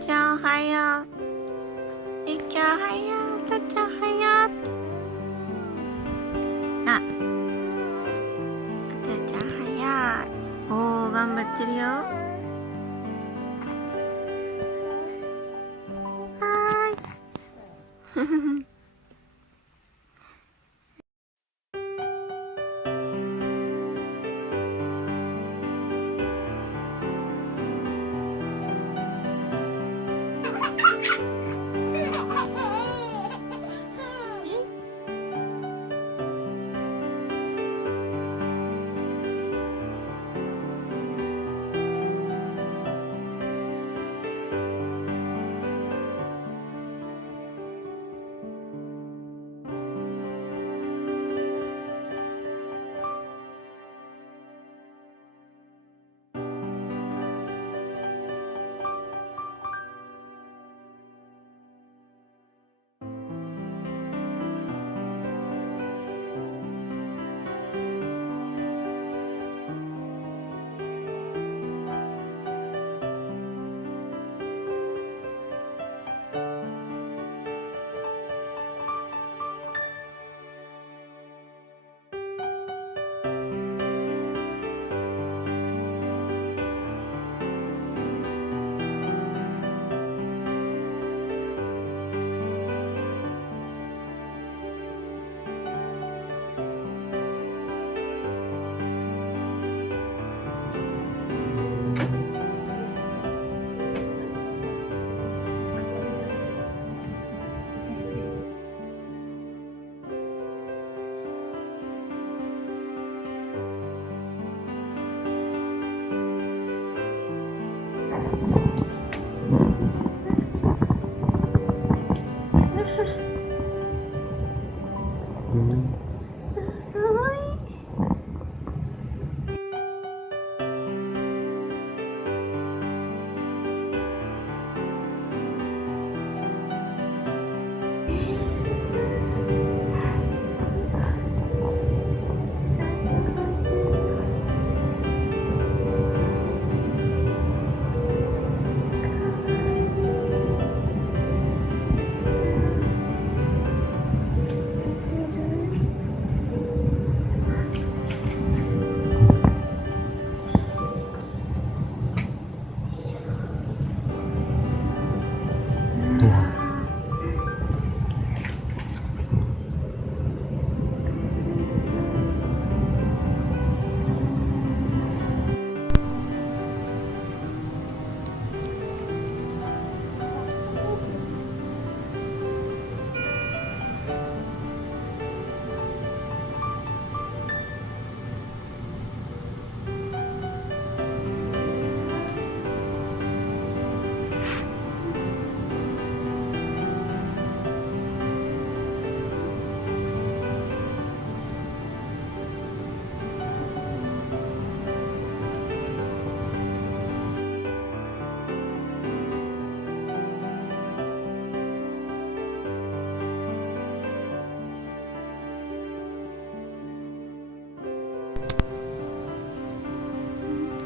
ちゃんおはよう。ゆきおはよう。たっちゃんおはよう。あ、たっちゃんおはよう。おー、頑張ってるよ。はーい。かわいい。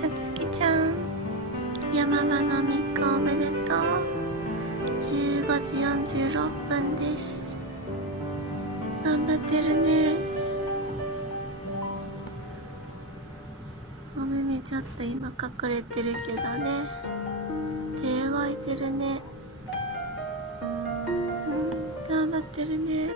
さつきちゃん、山場の3日おめでとう。15時46分です。頑張ってるね。お目目ちょっと今隠れてるけどね。手動いてるね。頑張ってるね。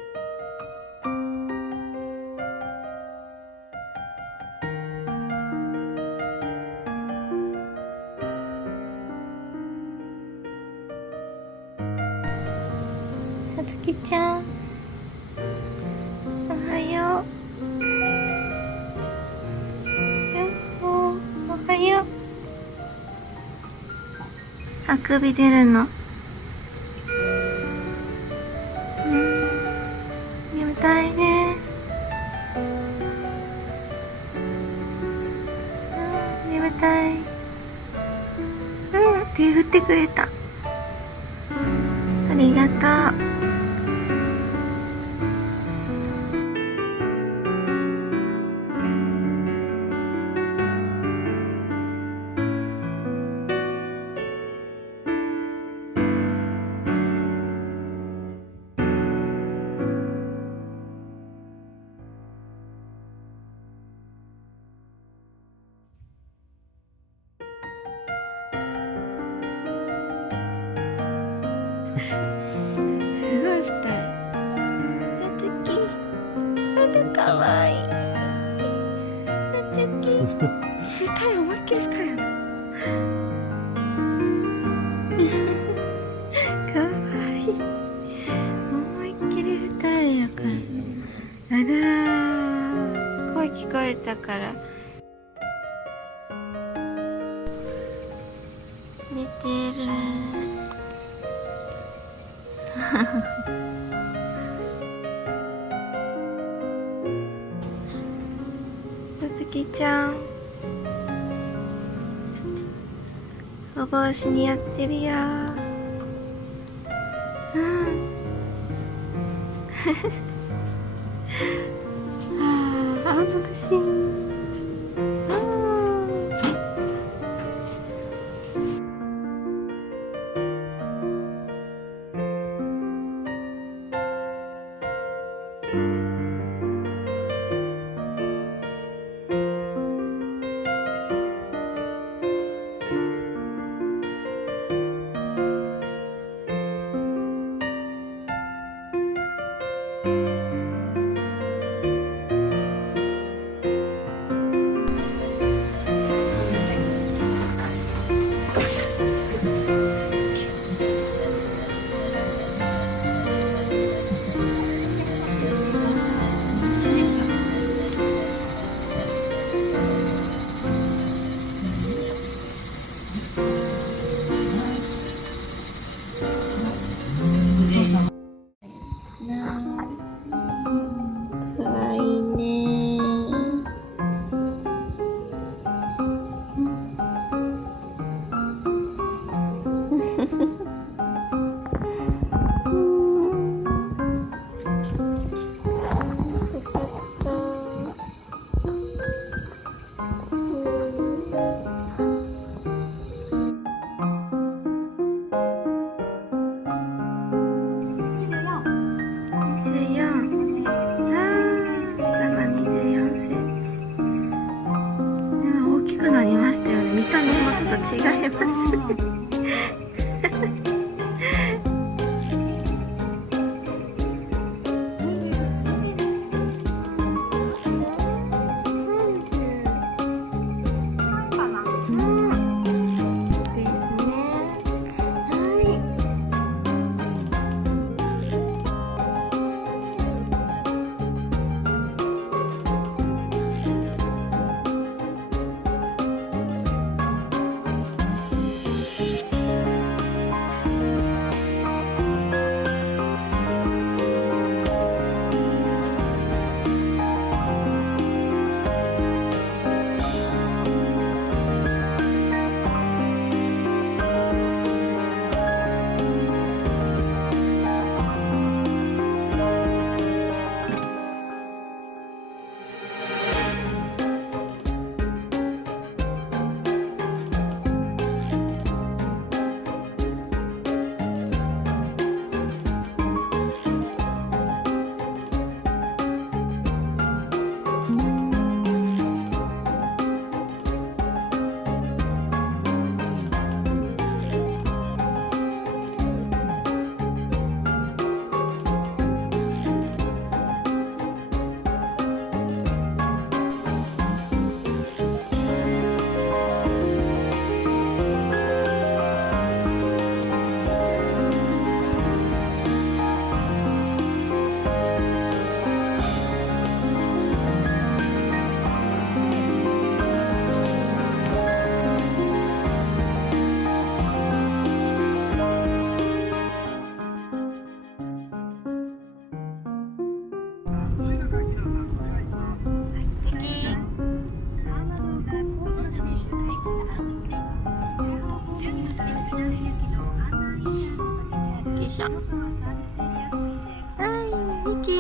さつきちゃん、おはよう。よっほー、おはよう。あくび出るの。眠たいね。眠たい。手振ってくれた。ありがとう。かわいい。めっちゃキュート。二重思いっきり二重やな。かわいい。思いっきり二重やから。あらー、声聞こえたから寝てる。さつきちゃん、お帽子にやってるよ。うん。ああ、楽しい。かわいいね。24。頭24cm。でも大きくなりましたよね。見た目もちょっと違います。しょ。はい、ミキー。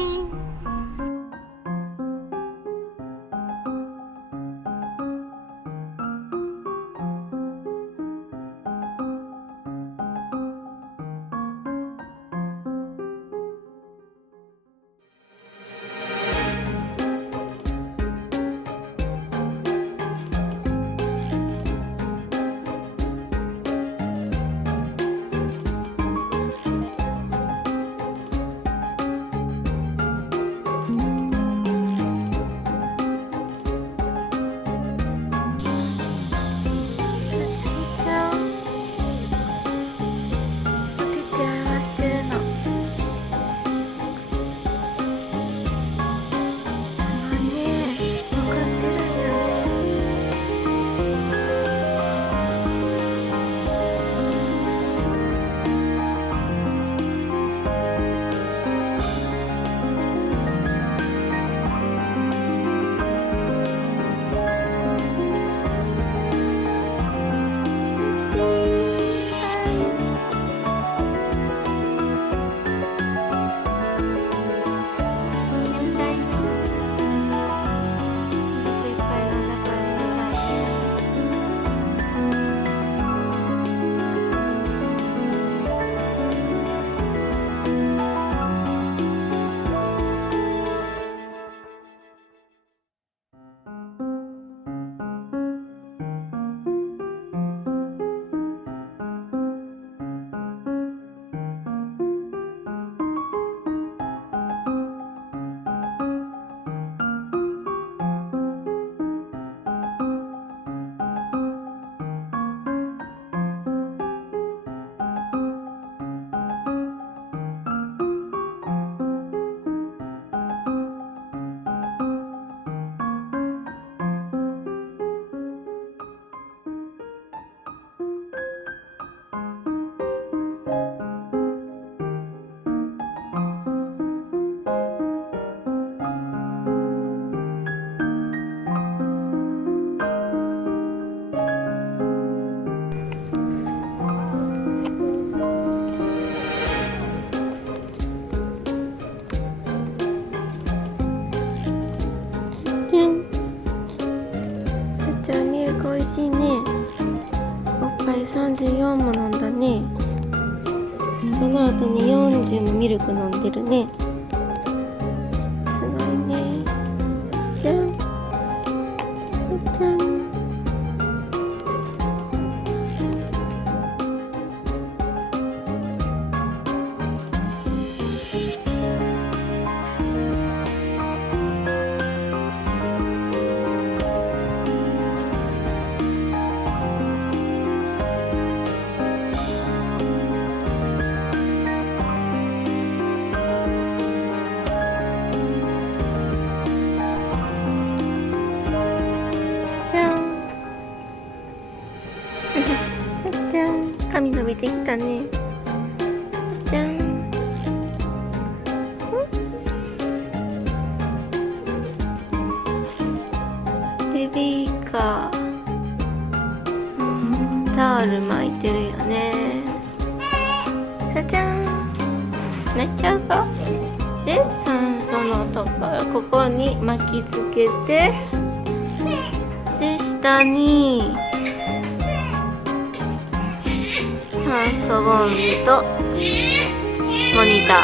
しいね。おっぱい34も飲んだね。その後に40もミルク飲んでるね。すごいね。じゃんじゃん。じゃん、髪伸びてきたね。じゃん。ベビーカー、タオル巻いてるよね。さちゃん、泣いちゃうか。で、酸素のとこここに巻きつけて、で下に酸素ボンベとモニター。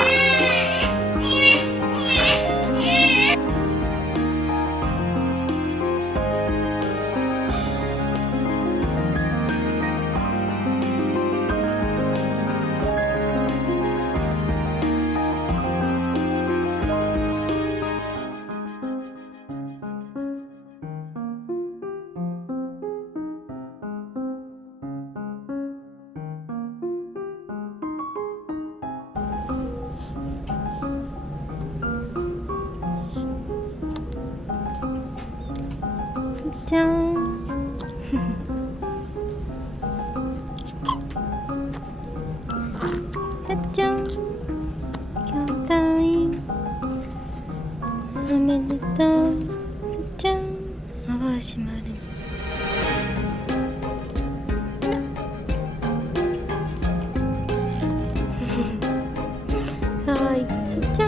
じゃん。じゃん。今日退院おめでとう。じゃん。泡しまる。かわいい。じゃん。